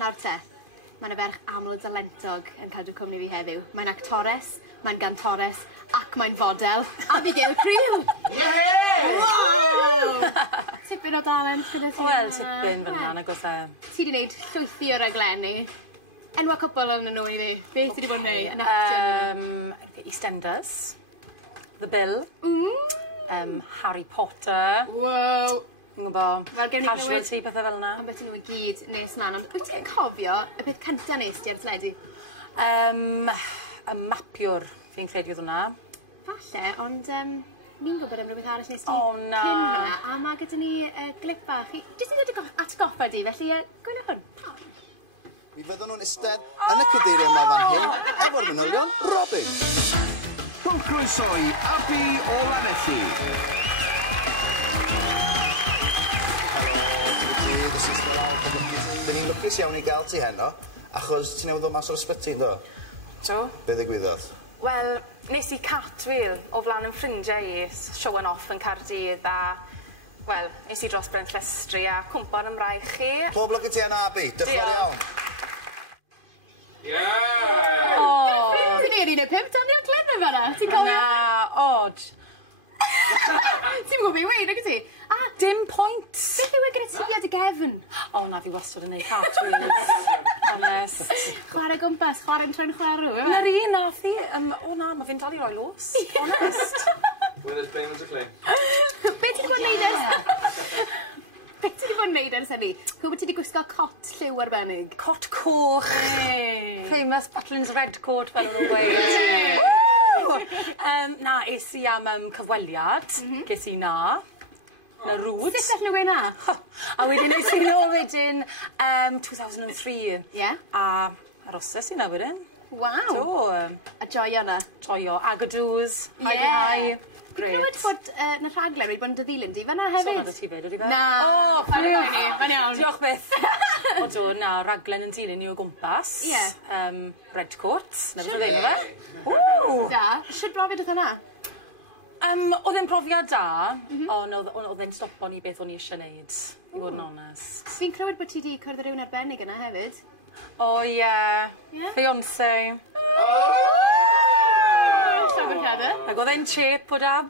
nawr te. Mae'n y ferch aml dalentog yn cadw cwmni fi heddiw. Mae'n actores, mae'n gantores, ac mae'n fodel. Abigail Creel! Wow! Tipyn o dalent gyda ti. Wel, tipyn fyna, nag oes e. Ti wedi gwneud llwythi o raglenni. Enwa cwbl yn nhw i fi. Beth ti wedi bod yn gwneud yn actio? EastEnders, The Bill, Harry Potter. Wow! Yn gwybod, casualty, pethau fel yna. Ond beth nhw i gyd nes mlaen. Ond wyt ti'n cofio y beth cyntaf nes ti ar teledu? Y mapiwr, fi'n credu oedd hwnna. Falle, ond ni'n gwybod am rhywbeth arall nes ti O, na. cyn hwnna. A mae gyda ni glip bach. Jyst i ddod atgoffa di, felly gwneud hwn. Mi fyddwn nhw'n eistedd yn y cyfeiriau yma fan hyn, efo'r manylion Robin. Rhwng croeso i Abi o Lanelli. Dyn ni'n lwcus iawn i gael ti heno, achos ti newydd o mas o'r ysbyty, ynddo? Jo? Be ddigwyddodd? Wel, nes i Catwheel o flaen yn ffrindiau i, show and off yn Cardydd, a... Wel, nes i dros Brent Llestri a cwmpan ym rai chi. Pob lwc i ti yna, Abi. Dychmyg iawn. Ti'n ei un o 5 Daniel Glenn yn fanna? Ti'n cofio? Na, odd. Ti'n gwybod beth i weid, ag ti? Dim pwynt. Beth yw e gyda ti a dy gefn? O, na fi wastad yn neud Catwheels. Honest. Chwarae gwmpas, chwarae'n trwy'n chwarw. Na'r un nath i. O na, mae fi'n dal i roi los. Honest. Winners payments are clean. Be ti'n gwybod neud ers? Be ti wedi bod yn neud ers hynny? Gwybod ti wedi gwisgo cot lliw arbennig? Cot coch. Famous Butlins Red Coat fel nhw'n gweud. Na, es i am cyfweliad. Ges i na. Na rwd. Sut allan nhw gweud na? A wedyn nes i nôl wedyn 2003. Ie? A aroses i na wedyn. Waw. Do. A joio na. Joio. Agadoos. Ie. Hi. Fi'n clywed bod na rhaglen wedi bod yn dy ddilyn di fanna hefyd. So na dy ti fyd, ydy fe? Na. O, Fa'n iawn. Diolch byth. O do, na, raglen yn dilyn ni o gwmpas. Ie. Red Coat. Na beth oedd enw fe? Da. Siwr brofiad oedd hwnna? Oedd e'n profiad da, ond oedd e'n stopo ni beth o'n i eisiau neud, i fod yn onest. Fi'n clywed bod ti wedi cwrdd rhywun arbennig yna hefyd. O ie, Beyoncé. Llawer Ac oedd e'n chip o dab.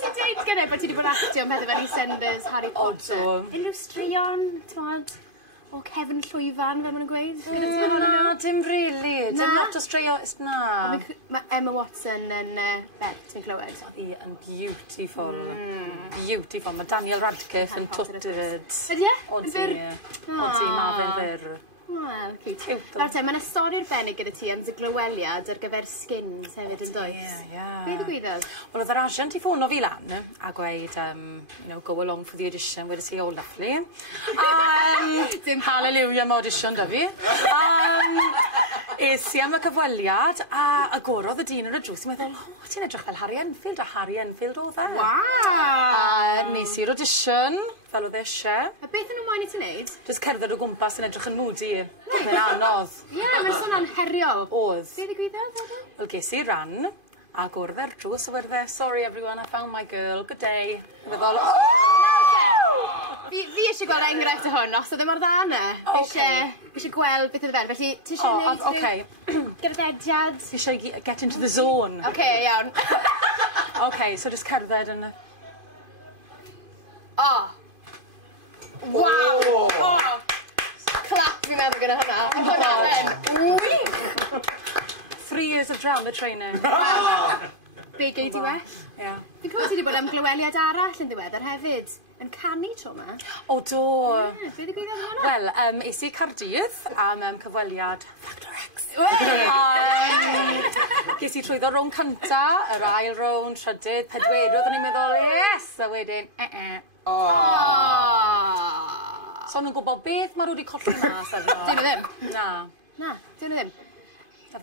Ti'n dweud gyda bod ti wedi bod yn actio am pethau fel EastEnders, Harry Potter? Unrhyw straeon, ti'n o cefn llwyfan, fel maen nhw'n gweud? Na, dim really. Dim lot o straeo, na. Mae Emma Watson yn beth, ti'n clywed? Oedd hi yn beautiful. Beautiful. Mae Daniel Radcliffe yn twt hefyd. Ydy e? Odi, ma fe'n fyr. Wel, cute. Nawr te, mae'n stori arbennig gyda ti am dy glyweliad ar gyfer skins hefyd yn does? Ie. Be ddigwyddodd? Wel, oedd yr asiant i ffono fi lan a gweud, go along for the audition, wedi ti, oh, lovely. Hallelujah, mae audition da fi. Es i am y cyfweliad a agorodd y dyn ar y drws. I'n meddwl, ti'n edrych fel Harry Enfield, a Harry Enfield oedd e. Waw! Nes i'r audition, fel oedd eisiau. A beth yn nhw'n moyn i ti'n neud? Just cerdded o gwmpas yn edrych yn moody. Mae'n anodd. Ie, mae'n sôn heriol. Oedd. Be ddigwyddodd? Wel, ges i ran, a gwrdd ar drws o werdde, sorry everyone, I found my girl, good day. I'n meddwl, Fi eisiau gweld enghraifft o hwn, os oedd e mor dda yna. Fi eisiau gweld beth oedd fel, felly ti eisiau gwneud rhyw gerddediad? Fi eisiau get into the zone. Oce, iawn. Oce, so just cerdded yn... Waw! Clap fi'n meddwl gyda hwnna. Hwnna 3 years of drama training. Be gei di well? Ie. Fi'n cofio ti wedi bod am glyweliad arall yn ddiweddar hefyd. Yn canu tro yma. O do. Be ddigwyddodd hwnna? Wel, es i Cardydd am cyfweliad Factor X. Ges i trwyddo rown cynta, yr ail rown, trydydd, pedwerydd, o'n i'n meddwl, yes! A wedyn, So nhw'n gwybod beth mae nhw wedi colli mas efo. Dyn nhw ddim? Na, dyn nhw ddim.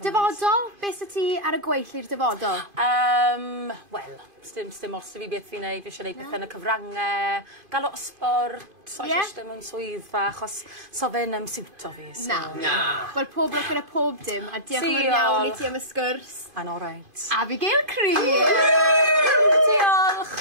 Dyfodol? Beth sydd ti ar y gweill i'r dyfodol? Wel, sdim os fi beth fi'n neud, fi eisiau neud pethau yn y cyfrangau, gael o sport, so eisiau mewn swyddfa, achos so fe'n siwto fi. Na. Wel, pob lwc yn y pob dim, a diolch yn iawn i ti am y sgwrs. And all right. Abigail Creel! Diolch!